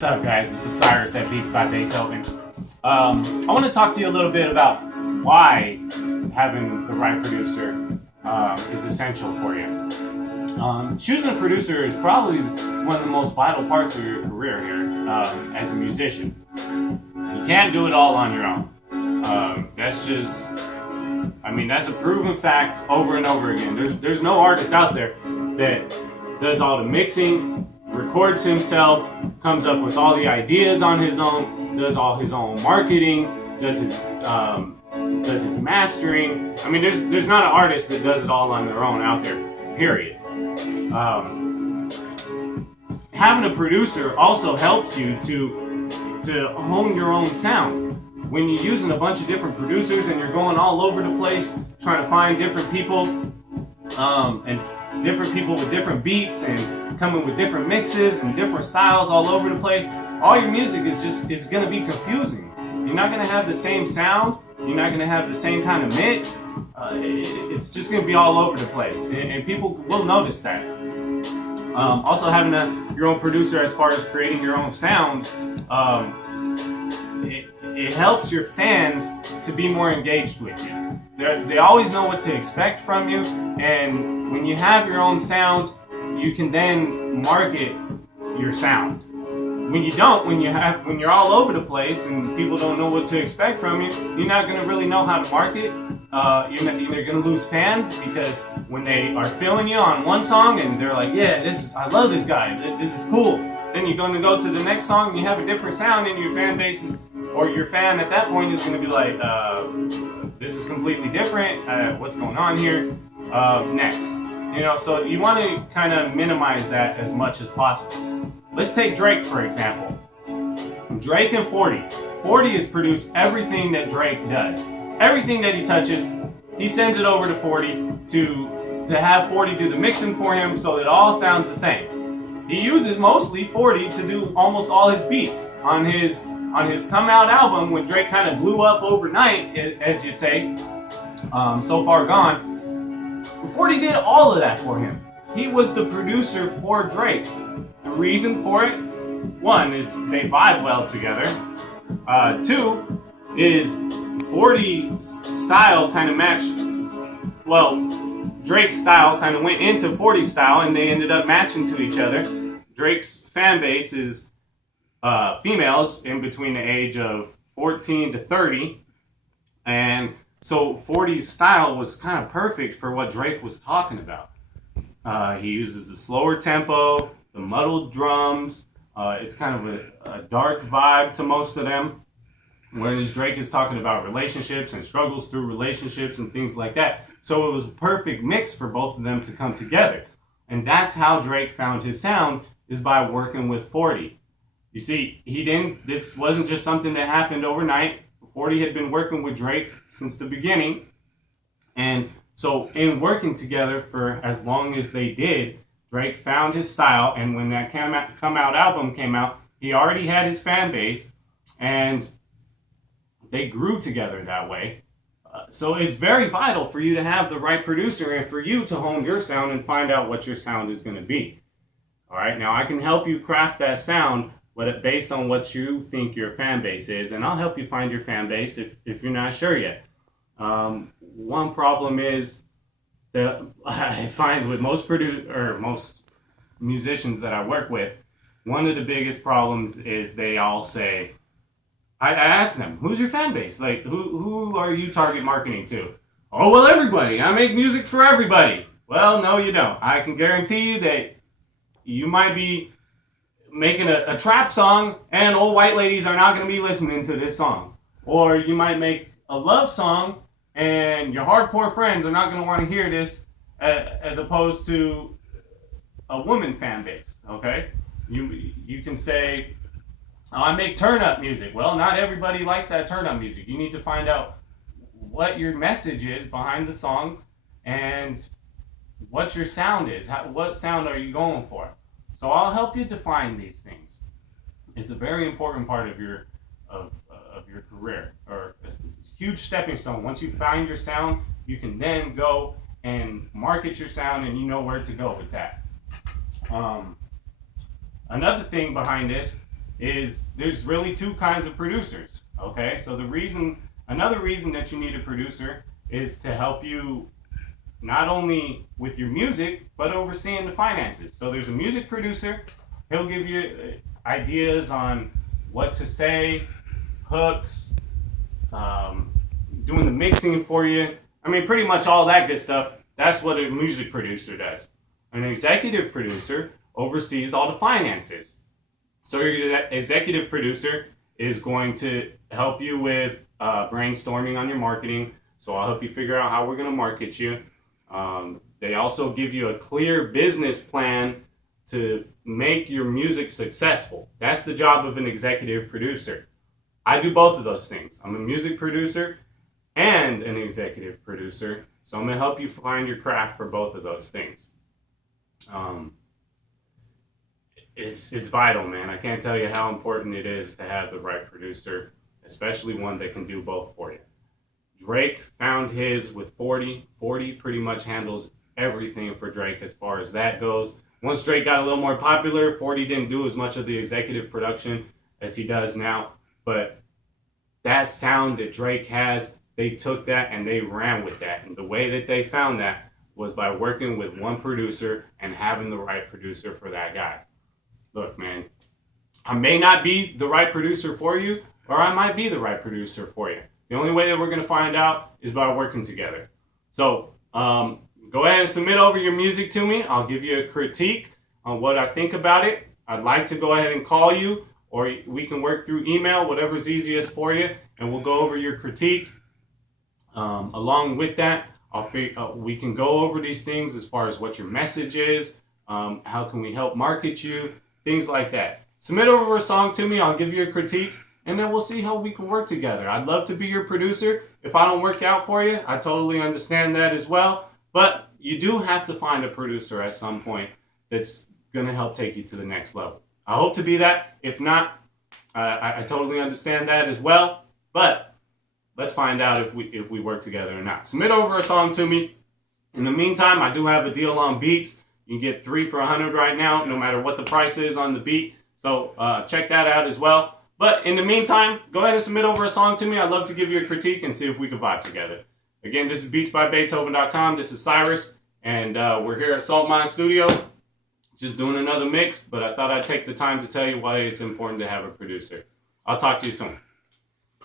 What's up, guys? This is Cyrus at Beats by Beethoven. I want to talk to you a little bit about why having the right producer is essential for you. Choosing a producer is probably one of the most vital parts of your career here as a musician. You can't do it all on your own. That's a proven fact over and over again. There's no artist out there that does all the mixing, records himself, comes up with all the ideas on his own, does all his own marketing, does his mastering. There's not an artist that does it all on their own out there, period. Having a producer also helps you to hone your own sound. When you're using a bunch of different producers and you're going all over the place trying to find different people and different people with different beats and coming with different mixes and different styles all over the place, all your music is going to be confusing. You're not going to have the same sound. You're not going to have the same kind of mix. It's just going to be all over the place, and people will notice that. Also, having your own producer as far as creating your own sound, it helps your fans to be more engaged with you. They always know what to expect from you, and when you have your own sound, you can then market your sound. When you don't, when you're all over the place and people don't know what to expect from you, you're not going to really know how to market. You're going to lose fans because when they are feeling you on one song and they're like, yeah, I love this guy, this is cool. Then you're going to go to the next song and you have a different sound, and your fan base or your fan at that point is going to be like, this is completely different. What's going on here? Next. So you want to kind of minimize that as much as possible. Let's take Drake, for example. Drake and 40. 40 has produced everything that Drake does. Everything that he touches, he sends it over to 40 to have 40 do the mixing for him so that it all sounds the same. He uses mostly 40 to do almost all his beats. On his Come Out album, when Drake kind of blew up overnight, as you say, So Far Gone, 40 did all of that for him. He was the producer for Drake. The reason for it, one, is they vibe well together. Two, is 40's style kind of matched, Drake's style kind of went into 40's style, and they ended up matching to each other. Drake's fan base is females in between the age of 14 to 30, and so 40's style was kind of perfect for what Drake was talking about. He uses the slower tempo, the muddled drums. It's kind of a dark vibe to most of them, whereas Drake is talking about relationships and struggles through relationships and things like that. So it was a perfect mix for both of them to come together. And that's how Drake found his sound, is by working with 40. You see, this wasn't just something that happened overnight. 40 had been working with Drake since the beginning. And so in working together for as long as they did, Drake found his style. And when that Come Out album came out, he already had his fan base, and they grew together that way. So it's very vital for you to have the right producer and for you to hone your sound and find out what your sound is going to be. All right, now I can help you craft that sound, but based on what you think your fan base is, and I'll help you find your fan base if you're not sure yet. One problem is that I find with most musicians that I work with, one of the biggest problems is they all say, I ask them, who's your fan base? Like, who are you target marketing to? Oh, well, everybody. I make music for everybody. Well, no, you don't. I can guarantee you that you might be making a trap song and old white ladies are not going to be listening to this song. Or you might make a love song and your hardcore friends are not going to want to hear this as opposed to a woman fan base, okay? You can say, I make turn-up music. Well, not everybody likes that turn-up music. You need to find out what your message is behind the song and what your sound is. What sound are you going for? So I'll help you define these things. It's a very important part of your career, or it's a huge stepping stone. Once you find your sound, you can then go and market your sound, and you know where to go with that. Another thing behind this is there's really two kinds of producers. Okay, so another reason that you need a producer is to help you not only with your music but overseeing the finances. So there's a music producer. He'll give you ideas on what to say, hooks, doing the mixing for you. I mean, pretty much all that good stuff. That's what a music producer does. An executive producer oversees all the finances. So your executive producer is going to help you with brainstorming on your marketing. So I'll help you figure out how we're going to market you. They also give you a clear business plan to make your music successful. That's the job of an executive producer. I do both of those things. I'm a music producer and an executive producer. So I'm going to help you find your craft for both of those things. It's vital, man. I can't tell you how important it is to have the right producer, especially one that can do both for you. Drake found his with 40. 40 pretty much handles everything for Drake as far as that goes. Once Drake got a little more popular, 40 didn't do as much of the executive production as he does now. But that sound that Drake has, they took that and they ran with that. And the way that they found that was by working with one producer and having the right producer for that guy. Look, man, I may not be the right producer for you, or I might be the right producer for you. The only way that we're going to find out is by working together. So go ahead and submit over your music to me. I'll give you a critique on what I think about it. I'd like to go ahead and call you, or we can work through email, whatever's easiest for you, and we'll go over your critique. Along with that, we can go over these things as far as what your message is, how can we help market you, things like that. Submit over a song to me. I'll give you a critique, and then we'll see how we can work together. I'd love to be your producer. If I don't work out for you, I totally understand that as well. But you do have to find a producer at some point that's going to help take you to the next level. I hope to be that. If not, I totally understand that as well. But let's find out if we work together or not. Submit over a song to me. In the meantime, I do have a deal on beats. You can get 3 for $100 right now, no matter what the price is on the beat. So check that out as well. But in the meantime, go ahead and submit over a song to me. I'd love to give you a critique and see if we can vibe together. Again, this is beatsbybeethoven.com. This is Cyrus, and we're here at Salt Mine Studio, just doing another mix. But I thought I'd take the time to tell you why it's important to have a producer. I'll talk to you soon.